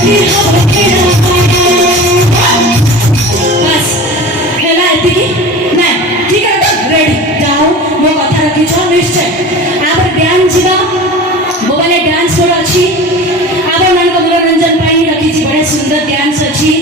बस खेला एतिकी ना ठीक है रेडी जाओ मो कथा रखी छ निश्चय आबर डांस जीवा मोबाइल डांस कर अछि आबर मन को मनोरंजन पाई रखी छी बड़े सुंदर डांस अछि